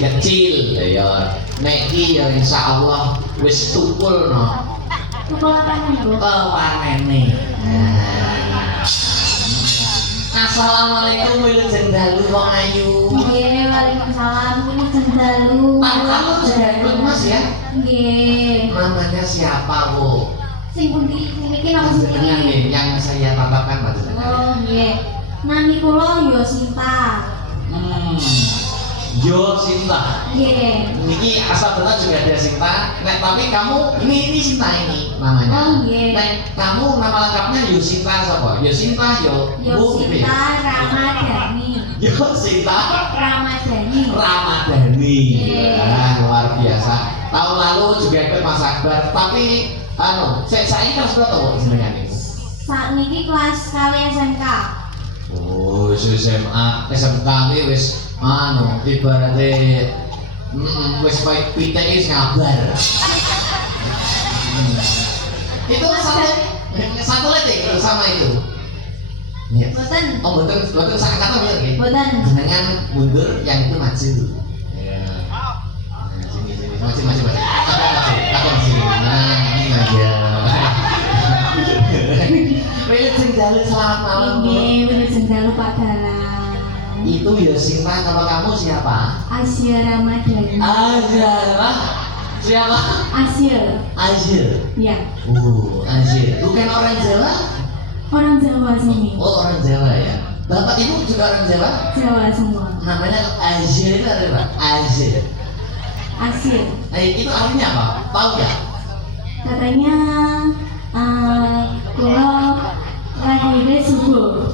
kecil ya nek iki ya insyaallah wis tukul no Tukul apa nih, Bu? panene. Assalamualaikum wilujeng dalu wong ayu. Nggih, waalaikumsalam. Wilujeng dalu. Kamu jalan Mas ya? Nggih. Namanya siapa, Bu? Sing pundi? Sing iki nama Jenengan sendiri. nih yang saya tatapkan Pak jenengan. Oh, nggih. Nami kula Yosinta. Yo Sinta. Nggih. Niki asal benar juga ada Sinta. Nek tapi kamu ini Sinta ini namanya. Oh, nggih. Nek kamu nama lengkapnya Yosinta siapa? Yosinta yo. Yosinta Ramadhani. Yosinta Ramadhani. Ramadhani. Iya. Wah, luar biasa. Tahun lalu juga ikut Mas Akbar, tapi saya kelas berapa kok jenengan itu? Saat niki kelas kali SMK. Oh, SMA, SMK ini wis ibaratnya wis koyo pitik wis ngabar. Itu satu letik sama itu. Iya. Boten. Oh, betul sangat kata bener ya. Boten. Jenengan mundur, yang itu maju. Ya. Nah, sini maju. Aku di sini. Nah, ini aja. Wilujeng dalu selamat malam. Nggih, wilujeng dalu Pak Dalang. Itu ya Sinta, kalau kamu siapa? Asia Ramadhani. Azhar. Siapa? Asia. Azhar. Ya. Azhar. Bukan orang Jawa? Orang Jawa sini. Oh, orang Jawa ya. Bapak ibu juga orang Jawa? Jawa semua. Namanya Azhar itu apa? Azhar. Asia. Itu artinya apa? Tahu nggak? Katanya kalau lagi subuh.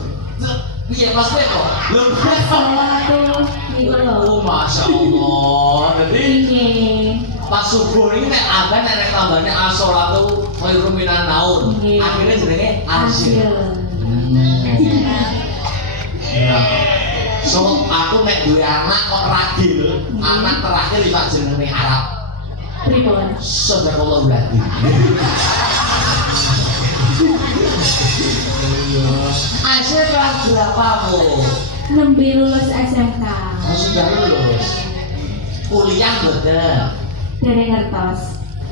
Iya pas kok. Belum. Salatu Oh, masya Allah. Jadi Ini. pas subuh ini nek ada nek tambahnya as-sholatu khairum minan naum. Iya. Akhirnya jenenge Asia. Ya. So aku nek duwe anak kok ragil, anak terakhir iki tak jenenge Arab. Pripun? Sadaqallahu aladzim. Asyik kelas berapa, Bu? Nembe lulus SMK. Oh, sudah lulus. Kuliah betul. Dari ngertos.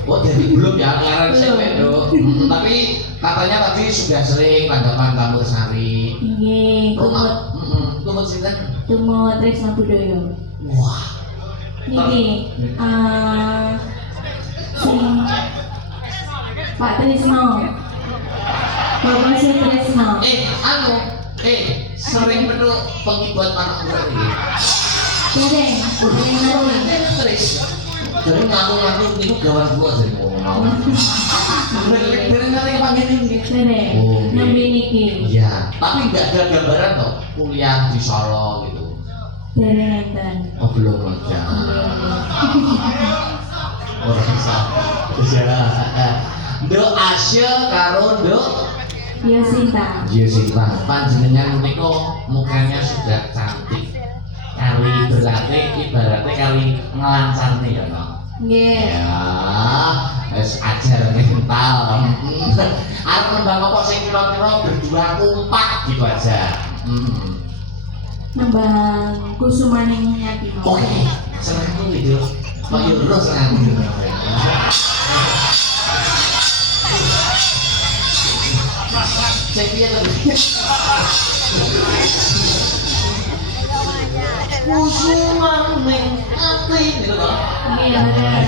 Oh, jadi belum ya, ngarang SMP dong. Tapi katanya tadi sudah sering tanggapan tamu sari. Nggih, Tumut sinten? tumut Trisno Budoyo. Wah. Niki sing Pak Trisno. Bapak si Trisno. Sering betul pengibut anak muda ini. Dereng, dereng Tris. Jadi ngaku-ngaku itu gawan gua jadi mau. Dari nanti panggil ini. dereng. Oh, Nembe niki. Iya, tapi nggak ada gambaran toh kuliah di Solo gitu. Dereng enten. Oh belum aja. Orang bisa. Do Asya karo do Yosinta. Yosinta. Panjenengan menika mukanya sudah cantik. Kali berlatih ibaratnya kali ngelancarnya ya no. Nggih. Ya, wis ajar mental. Arep nembang apa sing kira-kira berdua kompak gitu aja. Nembang kusumaning nyati. Oke, senangku gitu. Kok yo lho senangku. Sing piye to? Kusuman ning ati gitu to. Nggih, bener.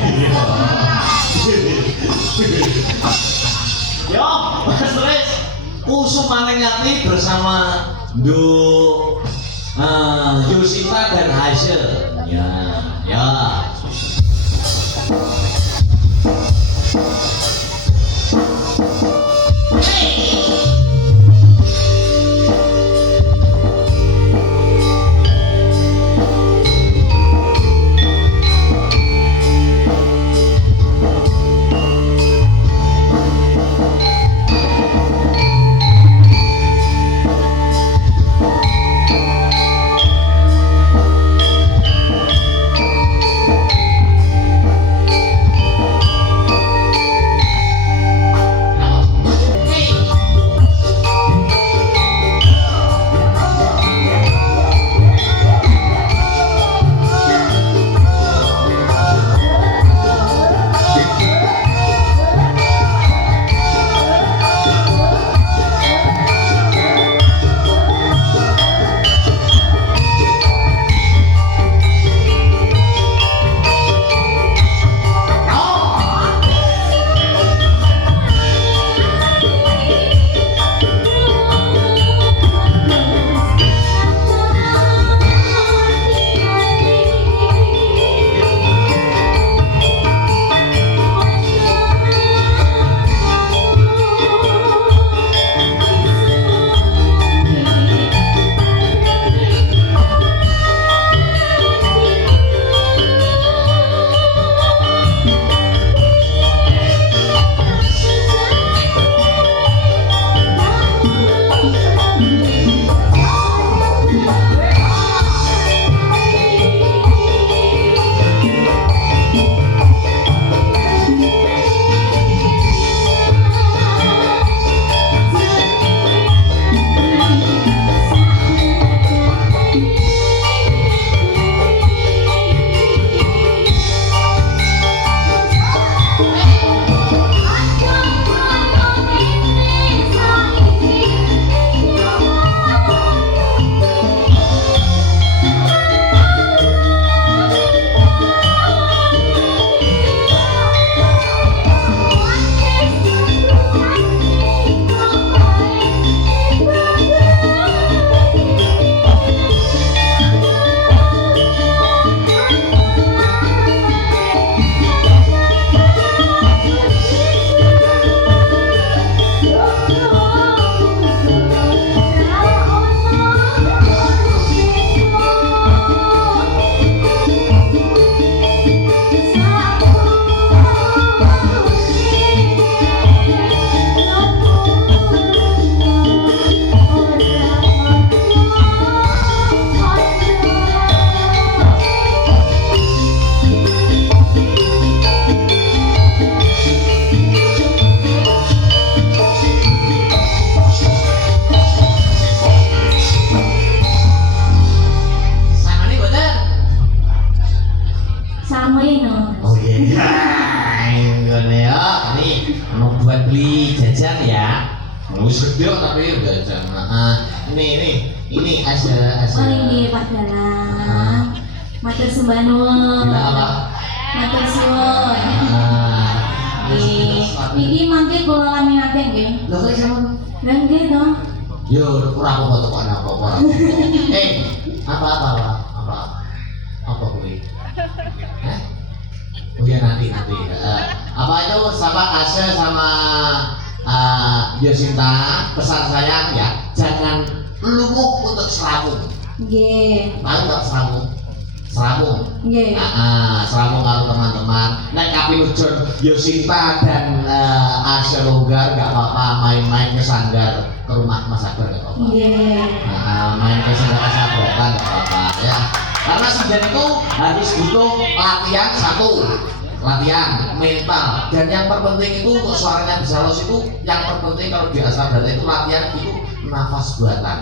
Yo, Mas Tris, Kusuman Nyati bersama Yosinta dan Hasil. Ya, ya. ini ya, ini mau buat beli jajan ya. Wis gede tapi jajan. Ini ada. Oh ini Pak Dalang. Matur sembah nuwun. Tidak apa? Matur suwun. Iki mangke kula laminake nggih. Lho kok iso? Lah nggih to. Yo, ora apa-apa kok ana apa-apa. Apa kuwi? Hah? Oh ya nanti. Apa itu sama Asya sama Yosinta pesan saya ya jangan lumuh untuk seramung. Nggih. Tahu nggak seramung? Seramung. Nggih. Seramung karo teman-teman. Nek kapilujon Yosinta dan Asya longgar nggak apa-apa main-main ke sanggar ke rumah Mas Akbar nggak apa-apa. Nggih. Main ke sanggar Mas Akbar nggak apa-apa ya. Karena sanggar itu harus butuh latihan satu. Latihan mental dan yang terpenting itu untuk suaranya bisa los itu yang terpenting kalau di asal data itu latihan itu nafas buatan.